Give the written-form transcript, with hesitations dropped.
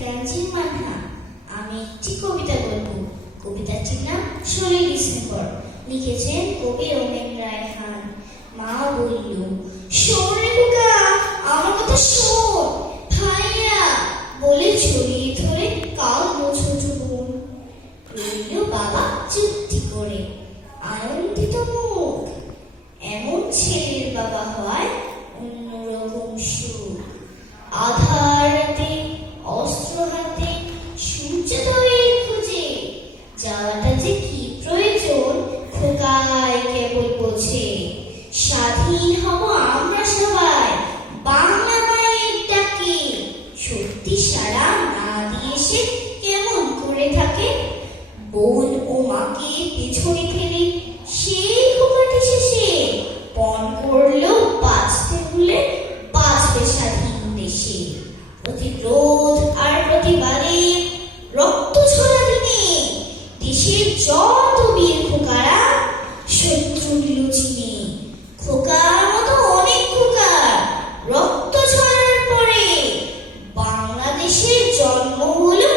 তানজিম মানহা। আমি একটি কবিতা বলবো। কবিতাটির নাম 16 ডিসেম্বর। লিখেছেন কবি ওমেন রায়হান। মা বলল, শোন রে খোকা, আমার কথা শোন। ভাইয়া বলে জড়িয়ে ধরে কাঁদলো ছোট বোন। রইল বাবা চুপটি করে, আনন্দিত মুখ। এমন ছেলের বাবা হয় অন্যরকম সুখ। আধার রাতে অস্ত্র হাতে সূর্যোদয়ের খোঁজে যাওয়াটা যে কি প্রয়োজন খোকায় কেবল বোঝে। স্বাধীন হব আমরা সবাই বাংলা মায়ের ডাকে। সত্যি সারা না দিয়ে সে কেমন করে থাকে। বোন ও মাকে পেছনে ফেলে সেই খোকাটি শেষে পণ করলো বাঁচতে ভুলে বাঁচবে স্বাধীন দেশে। প্রতিরোধ আর প্রতিবাদে রক্ত ঝরা দিনে দেশের যত বীর খোকারা শত্রু দিল চিনে। খোকার মতো অনেক খোকার রক্ত ঝরার পরে বাংলাদেশের জন্ম হলো